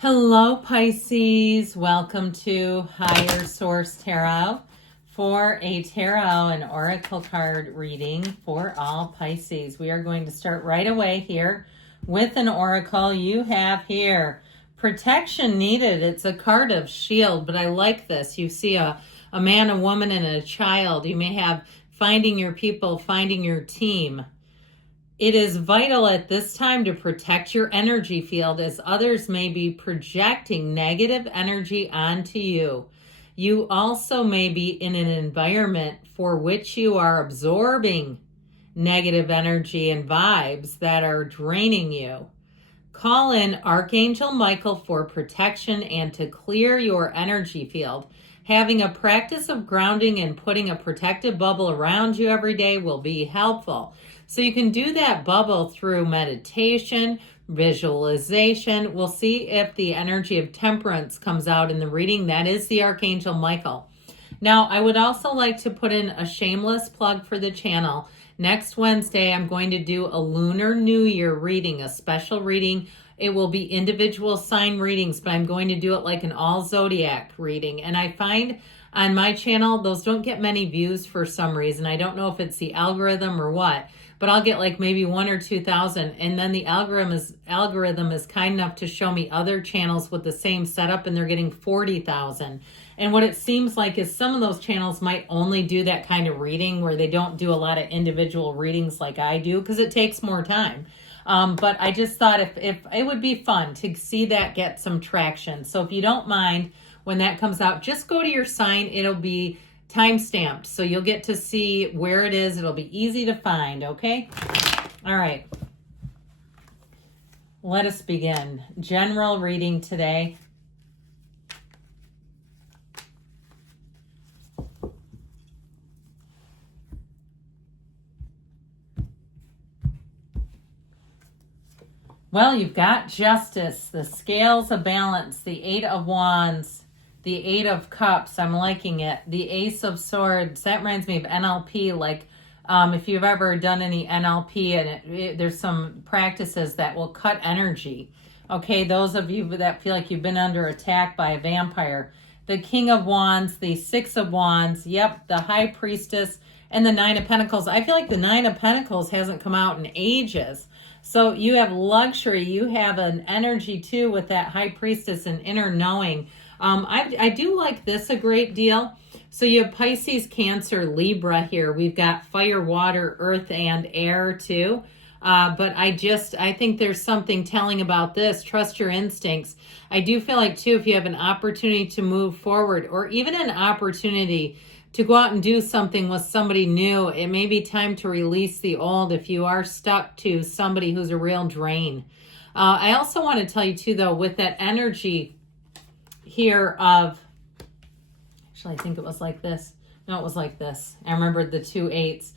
Hello, Pisces. Welcome to Higher Source Tarot for a tarot and oracle card reading for all Pisces. We are going to start right away here with an oracle. You have here protection needed. It's a card of shield, but I like this. You see a man, a woman, and a child. You may have finding your people, finding your team. It is vital at this time to protect your energy field as others may be projecting negative energy onto you. You also may be in an environment for which you are absorbing negative energy and vibes that are draining you. Call in Archangel Michael for protection and to clear your energy field. Having a practice of grounding and putting a protective bubble around you every day will be helpful. So you can do that bubble through meditation, visualization. We'll see if the energy of temperance comes out in the reading. That is the Archangel Michael. Now, I would also like to put in a shameless plug for the channel. Next Wednesday, I'm going to do a Lunar New Year reading, a special reading. It will be individual sign readings, but I'm going to do it like an all zodiac reading. And I find on my channel, those don't get many views for some reason. I don't know if it's the algorithm or what, but I'll get like maybe 1,000 or 2,000. And then the algorithm is kind enough to show me other channels with the same setup and they're getting 40,000. And what it seems like is some of those channels might only do that kind of reading where they don't do a lot of individual readings like I do because it takes more time. But I just thought if it would be fun to see that get some traction. So if you don't mind when that comes out, just go to your sign. It'll be time stamped. So you'll get to see where it is. It'll be easy to find. Okay. All right. Let us begin. General reading today. Well, you've got Justice, the Scales of Balance, the Eight of Wands, the Eight of Cups. I'm liking it. The Ace of Swords. That reminds me of NLP. Like if you've ever done any NLP, and there's some practices that will cut energy. Okay, those of you that feel like you've been under attack by a vampire. The King of Wands, the Six of Wands. Yep, the High Priestess, and the Nine of Pentacles. I feel like the Nine of Pentacles hasn't come out in ages. So you have luxury. You have an energy too with that High Priestess and inner knowing. I do like this a great deal. So you have Pisces, Cancer, Libra here. We've got fire, water, earth, and air too. But I think there's something telling about this. Trust your instincts. I do feel like too, if you have an opportunity to move forward or even an opportunity to go out and do something with somebody new, it may be time to release the old if you are stuck to somebody who's a real drain. I also want to tell you too, though, with that energy here of, actually, I think it was like this. No, it was like this. I remembered the 2 8s.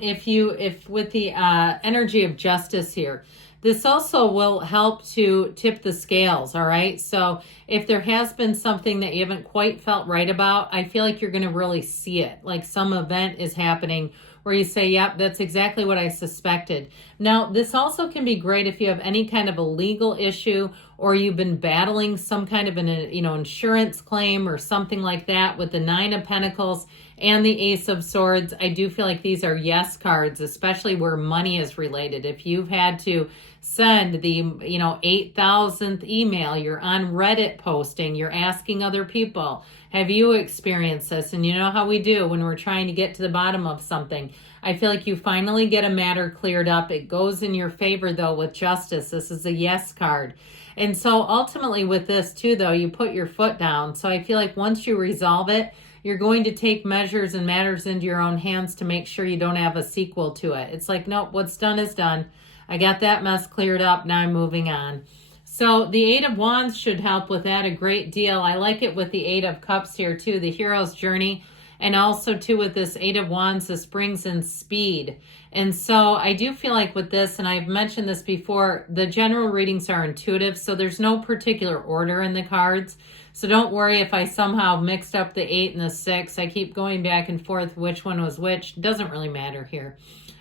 If with the energy of Justice here, this also will help to tip the scales, all right? So if there has been something that you haven't quite felt right about, I feel like you're going to really see it. Like some event is happening where you say, yep, that's exactly what I suspected. Now, this also can be great if you have any kind of a legal issue or you've been battling some kind of an insurance claim or something like that with the Nine of Pentacles and the Ace of Swords. I do feel like these are yes cards, especially where money is related. If you've had to send the 8,000th email, you're on Reddit posting, you're asking other people, have you experienced this? And you know how we do when we're trying to get to the bottom of something. I feel like you finally get a matter cleared up. It goes in your favor, though, with Justice. This is a yes card. And so ultimately with this, too, though, you put your foot down. So I feel like once you resolve it, you're going to take measures and matters into your own hands to make sure you don't have a sequel to it. It's like, nope, what's done is done. I got that mess cleared up. Now I'm moving on. So the Eight of Wands should help with that a great deal. I like it with the Eight of Cups here too, the hero's journey. And also too with this Eight of Wands, this brings in speed. And so I do feel like with this, and I've mentioned this before, the general readings are intuitive. So there's no particular order in the cards. So don't worry if I somehow mixed up the 8 and the 6. I keep going back and forth which one was which. It doesn't really matter here.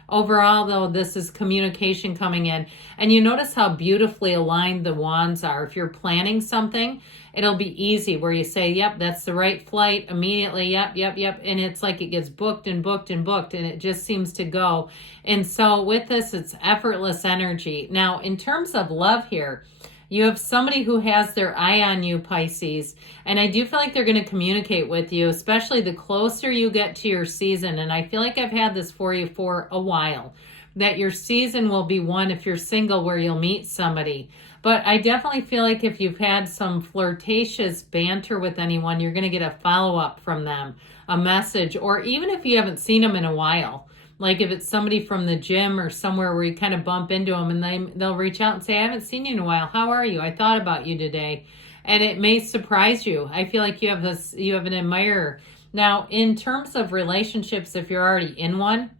Overall, though, this is communication coming in. And you notice how beautifully aligned the wands are. If you're planning something, it'll be easy where you say, yep, that's the right flight immediately. Yep, yep, yep. And it's like it gets booked and booked and booked, and it just seems to go. And so with this, it's effortless energy. Now, in terms of love here, you have somebody who has their eye on you, Pisces, and I do feel like they're going to communicate with you, especially the closer you get to your season. And I feel like I've had this for you for a while, that your season will be one, if you're single, where you'll meet somebody. But I definitely feel like if you've had some flirtatious banter with anyone, you're going to get a follow-up from them, a message, or even if you haven't seen them in a while. Like if it's somebody from the gym or somewhere where you kind of bump into them and they'll reach out and say, I haven't seen you in a while. How are you? I thought about you today. And it may surprise you. I feel like you have an admirer. Now, in terms of relationships, if you're already in one,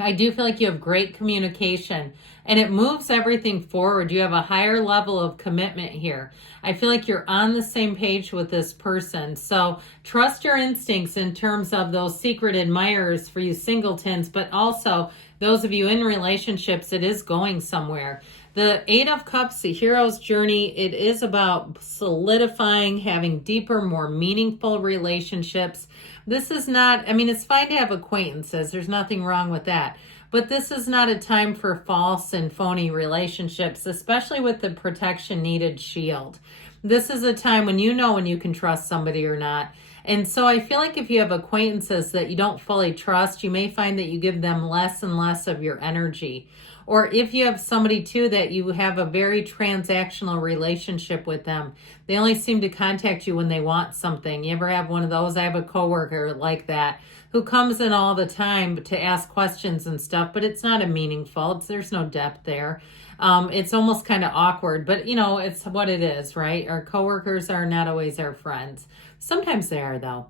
I do feel like you have great communication and it moves everything forward. You have a higher level of commitment here. I feel like you're on the same page with this person. So trust your instincts in terms of those secret admirers for you singletons, but also those of you in relationships, it is going somewhere. The Eight of Cups, the hero's journey, it is about solidifying, having deeper, more meaningful relationships. This is not, I mean, it's fine to have acquaintances. There's nothing wrong with that. But this is not a time for false and phony relationships, especially with the protection needed shield. This is a time when you know when you can trust somebody or not. And so I feel like if you have acquaintances that you don't fully trust, you may find that you give them less and less of your energy. Or if you have somebody too that you have a very transactional relationship with them, they only seem to contact you when they want something. You ever have one of those? I have a coworker like that who comes in all the time to ask questions and stuff, but it's not a meaningful. There's no depth there. It's almost kind of awkward, but you know, it's what it is, right? Our coworkers are not always our friends. Sometimes they are though.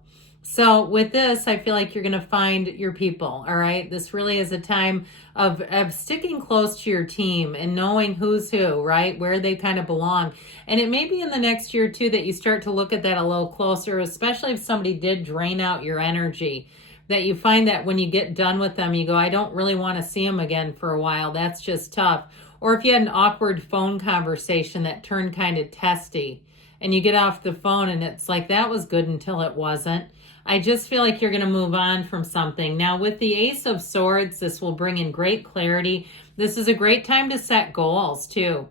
So with this, I feel like you're going to find your people, all right? This really is a time of sticking close to your team and knowing who's who, right? Where they kind of belong. And it may be in the next year too that you start to look at that a little closer, especially if somebody did drain out your energy, that you find that when you get done with them, you go, I don't really want to see them again for a while. That's just tough. Or if you had an awkward phone conversation that turned kind of testy and you get off the phone and it's like, that was good until it wasn't. I just feel like you're going to move on from something. Now, with the Ace of Swords, this will bring in great clarity. This is a great time to set goals, too.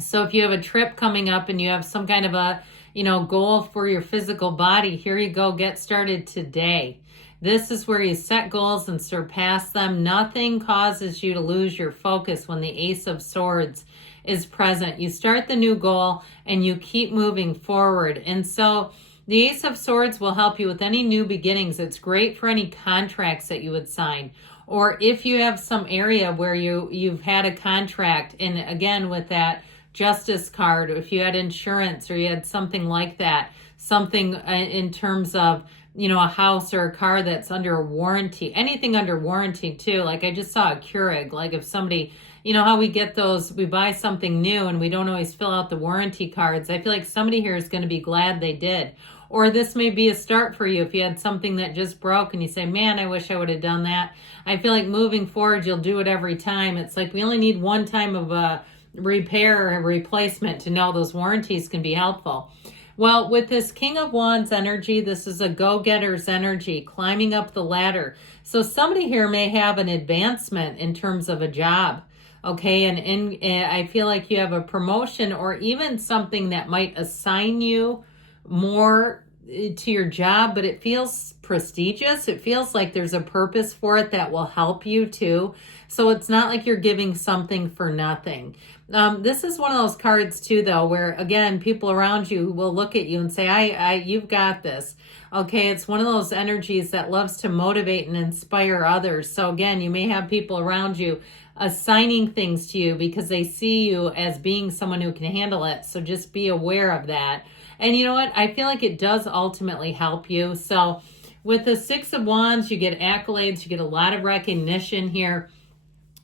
So if you have a trip coming up and you have some kind of a, goal for your physical body, here you go. Get started today. This is where you set goals and surpass them. Nothing causes you to lose your focus when the Ace of Swords is present. You start the new goal and you keep moving forward. And so the Ace of Swords will help you with any new beginnings. It's great for any contracts that you would sign. Or if you have some area where you've had a contract, and again with that Justice card, if you had insurance or you had something like that, something in terms of, a house or a car that's under a warranty, anything under warranty too. Like I just saw a Keurig, like if somebody, how we get those, we buy something new and we don't always fill out the warranty cards. I feel like somebody here is going to be glad they did. Or this may be a start for you if you had something that just broke and you say, man, I wish I would have done that. I feel like moving forward, you'll do it every time. It's like we only need one time of a repair or replacement to know those warranties can be helpful. Well, with this King of Wands energy, this is a go-getter's energy, climbing up the ladder. So somebody here may have an advancement in terms of a job. Okay, and I feel like you have a promotion or even something that might assign you more to your job, but it feels prestigious. It feels like there's a purpose for it that will help you too. So it's not like you're giving something for nothing. This is one of those cards too, though, where again, people around you will look at you and say, you've got this. Okay, it's one of those energies that loves to motivate and inspire others. So again, you may have people around you assigning things to you because they see you as being someone who can handle it. So just be aware of that. And you know what? I feel like it does ultimately help you. So with the Six of Wands, you get accolades, you get a lot of recognition here.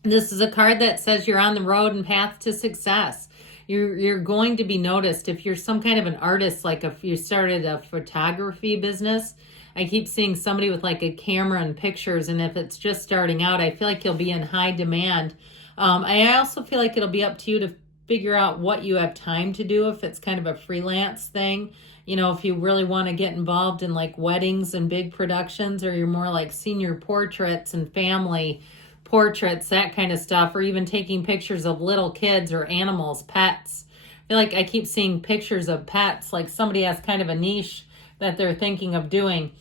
This is a card that says you're on the road and path to success. You're going to be noticed. If you're some kind of an artist, like if you started a photography business, I keep seeing somebody with like a camera and pictures, and if it's just starting out, I feel like you'll be in high demand. I also feel like it'll be up to you to figure out what you have time to do, if it's kind of a freelance thing. You know, if you really want to get involved in like weddings and big productions, or you're more like senior portraits and family portraits, that kind of stuff, or even taking pictures of little kids or animals, pets. I feel like I keep seeing pictures of pets, like somebody has kind of a niche that they're thinking of doing.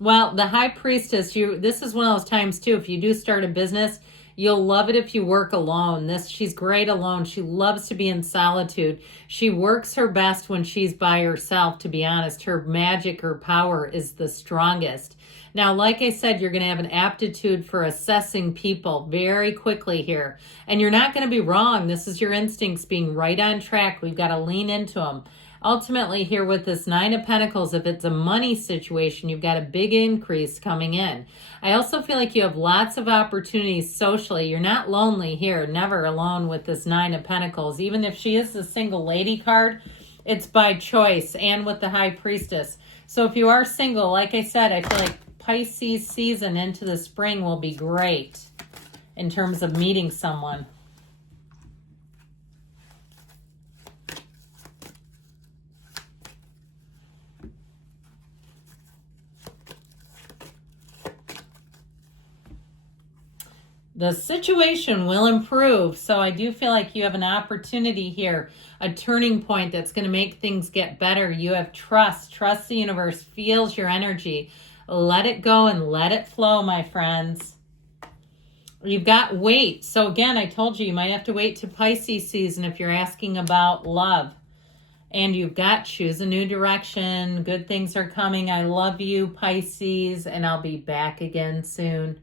Well, the High Priestess, this is one of those times too, if you do start a business, you'll love it if you work alone. She's great alone. She loves to be in solitude. She works her best when she's by herself, to be honest. Her magic, her power is the strongest. Now, like I said, you're going to have an aptitude for assessing people very quickly here. And you're not going to be wrong. This is your instincts being right on track. We've got to lean into them. Ultimately here with this Nine of Pentacles, if it's a money situation, you've got a big increase coming in. I also feel like you have lots of opportunities socially. You're not lonely here, never alone with this Nine of Pentacles. Even if she is the single lady card, it's by choice, and with the High Priestess. So if you are single, like I said, I feel like Pisces season into the spring will be great in terms of meeting someone. The situation will improve. So I do feel like you have an opportunity here, a turning point that's going to make things get better. You have trust. Trust the universe, feels your energy. Let it go and let it flow, my friends. You've got wait. So again, I told you might have to wait to Pisces season if you're asking about love. And you've got choose a new direction. Good things are coming. I love you, Pisces, and I'll be back again soon.